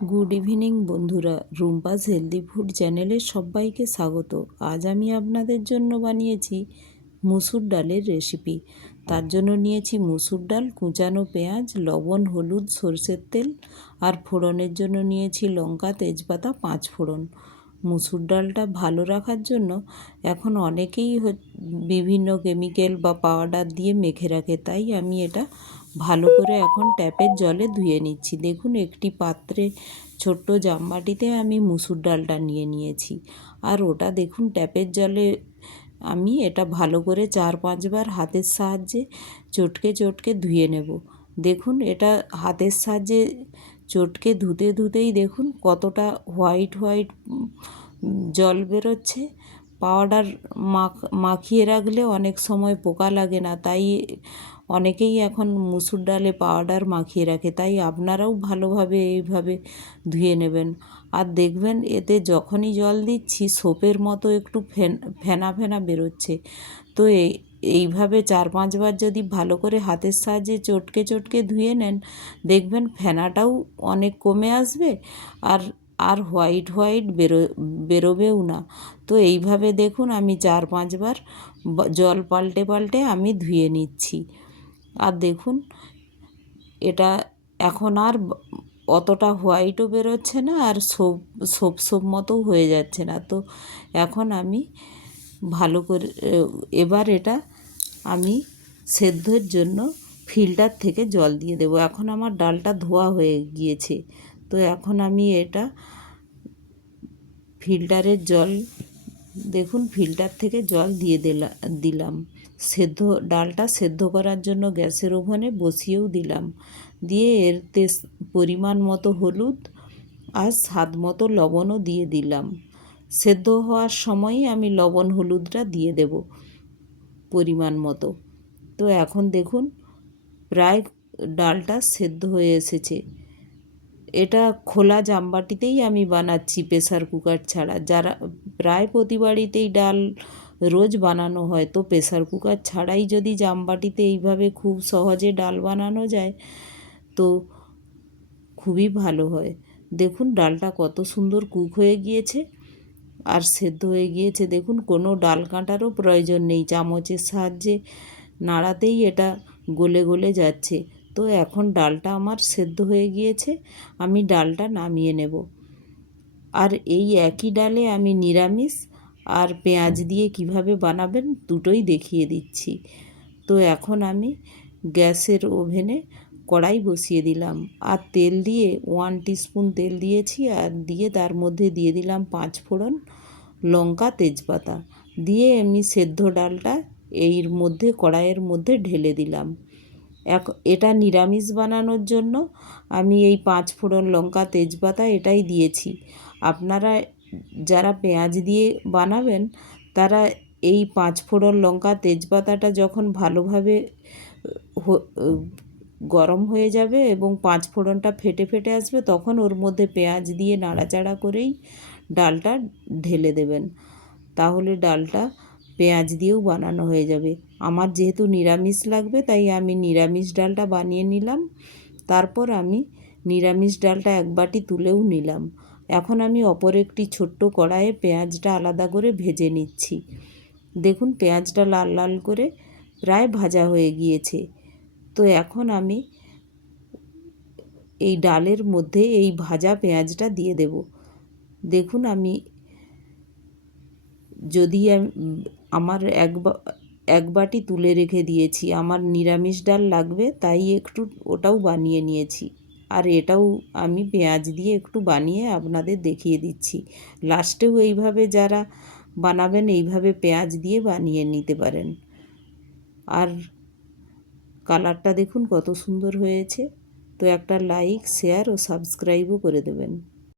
Good evening বন্ধুরা, Rumpa's healthy food চ্যানেলে সবাইকে স্বাগত। আজ আমি আপনাদের জন্য বানিয়েছি মুসুর ডালের রেসিপি। তার জন্য নিয়েছি মুসুর ডাল, কুচানো পেঁয়াজ, লবণ, হলুদ, সরষের তেল আর ফোড়নের জন্য নিয়েছি লঙ্কা, তেজপাতা, 5 ফোড়ন। মুসুর ডালটা ভালো রাখার জন্য এখন অনেকেই বিভিন্ন কেমিক্যাল বা পাউডার দিয়ে মেখে রাখে, তাই আমি এটা ভালো করে এখন ট্যাপের জলে ধুয়ে নিচ্ছি। দেখুন, একটি পাত্রে ছোট্ট জামবাটিতে আমি মুসুর ডালটা নিয়ে নিয়েছি, আর ওটা দেখুন ট্যাপের জলে আমি এটা ভালো করে 4-5 বার হাতের সাহায্যে চটকে চটকে ধুয়ে নেব। দেখুন, এটা হাতের সাহায্যে চটকে ধুতে ধুতেই দেখুন কতটা হোয়াইট হোয়াইট জল বেরোচ্ছে। পাউডার মাখিয়ে রাখলে অনেক সময় পোকা লাগে না, তাই অনেকেই এখন মুসুর ডালে পাউডার মাখিয়ে রাখে, তাই আপনারাও ভালোভাবে এইভাবে ধুয়ে নেবেন। আর দেখবেন এতে যখনই জল দিচ্ছি সোপের মতো একটু ফেনা ফেনা বেরোচ্ছে। তো এইভাবে 4-5 বার যদি ভালো করে হাতের সাহায্যে চটকে চটকে ধুয়ে নেন, দেখবেন ফেনাটাও অনেক কমে আসবে, আর আর হোয়াইট হোয়াইট বেরোবেও না। তো এইভাবে দেখুন আমি 4-5 বার জল পাল্টে পাল্টে আমি ধুয়ে নিচ্ছি। আর দেখুন, এটা এখন আর অতটা হোয়াইটও বেরোচ্ছে না, আর সোপ সোপ মতো হয়ে যাচ্ছে না। তো এখন আমি ভালো করে এবার এটা আমি সেদ্ধর জন্য ফিল্টার থেকে জল দিয়ে দেবো। এখন আমার ডালটা ধোয়া হয়ে গিয়েছে, তো এখন আমি এটা ফিল্টারের জল, দেখুন ফিল্টার থেকে জল দিয়ে দিলাম। ডালটা সেদ্ধ করার জন্য গ্যাসের ওভেনে বসিয়েও দিলাম। দিয়ে এর পরিমাণ মতো হলুদ আর স্বাদ মতো লবণও দিয়ে দিলাম। সেদ্ধ হওয়ার সময়ই আমি লবণ হলুদটা দিয়ে দেব পরিমাণ মতো। তো এখন দেখুন প্রায় ডালটা সেদ্ধ হয়ে এসেছে। এটা খোলা জামবাটিতেই আমি বানাচ্ছি, প্রেসার কুকার ছাড়া। যারা প্রায় প্রতি বাড়িতেই ডাল রোজ বানানো হয়, তো প্রেসার কুকার ছাড়াই যদি জামবাটিতে এইভাবে খুব সহজে ডাল বানানো যায় তো খুবই ভালো হয়। দেখুন ডালটা কত সুন্দর কুক হয়ে গিয়েছে আর সেদ্ধ হয়ে গিয়েছে। দেখুন কোনো ডাল কাঁটারও প্রয়োজন নেই, চামচের সাহায্যে নাড়াতেই এটা গলে গলে যাচ্ছে। তো এখন ডালটা আমার সেদ্ধ হয়ে গিয়েছে, আমি ডালটা নামিয়ে নেব। আর এই একই ডালে আমি নিরামিষ আর পেঁয়াজ দিয়ে কিভাবে বানাবেন দুটোই দেখিয়ে দিচ্ছি। তো এখন আমি গ্যাসের ওভেনে কড়াই বসিয়ে দিলাম, আর তেল দিয়ে 1 টিস্পুন তেল দিয়েছি, আর দিয়ে তার মধ্যে দিয়ে দিলাম 5 ফোড়ন, লঙ্কা, তেজপাতা দিয়ে আমি সেদ্ধ ডালটা এর মধ্যে কড়াইয়ের মধ্যে ঢেলে দিলাম। এটা নিরামিষ বানানোর জন্য আমি এই 5 ফোড়ন, লঙ্কা, তেজপাতা এটাই দিয়েছি। আপনারা যারা পেঁয়াজ দিয়ে বানাবেন তারা এই 5 ফোড়ন, লঙ্কা, তেজপাতাটা যখন ভালোভাবে গরম হয়ে যাবে এবং 5 ফোড়নটা ফেটে ফেটে আসবে, তখন ওর মধ্যে পেঁয়াজ দিয়ে নাড়াচাড়া করেই ডালটা ঢেলে দেবেন। তাহলে ডালটা পেঁয়াজ দিয়েও বানানো হয়ে যাবে। আমার যেহেতু নিরামিষ লাগবে তাই আমি নিরামিষ ডালটা বানিয়ে নিলাম। তারপর আমি নিরামিষ ডালটা এক বাটি তুলেও নিলাম। এখন আমি অপর একটি ছোট্ট কড়াইয়ে পেঁয়াজটা আলাদা করে ভেজে নিচ্ছি। দেখুন পেঁয়াজটা লাল লাল করে প্রায় ভাজা হয়ে গিয়েছে। তো এখন আমি এই ডালের মধ্যে এই ভাজা পেঁয়াজটা দিয়ে দেব। দেখুন আমি যদি আমার এক বাটি তুলে রেখে দিয়েছি, আমার নিরামিষ ডাল লাগবে তাই একটু ওটাও বানিয়ে নিয়েছি, আর এটাও আমি পেঁয়াজ দিয়ে একটু বানিয়ে আপনাদের দেখিয়ে দিচ্ছি। লাস্টেও এইভাবে যারা বানাবেন এইভাবে পেঁয়াজ দিয়ে বানিয়ে নিতে পারেন। আর কালারটা দেখুন কত সুন্দর হয়েছে। তো একটা লাইক, শেয়ার ও সাবস্ক্রাইবও করে দেবেন।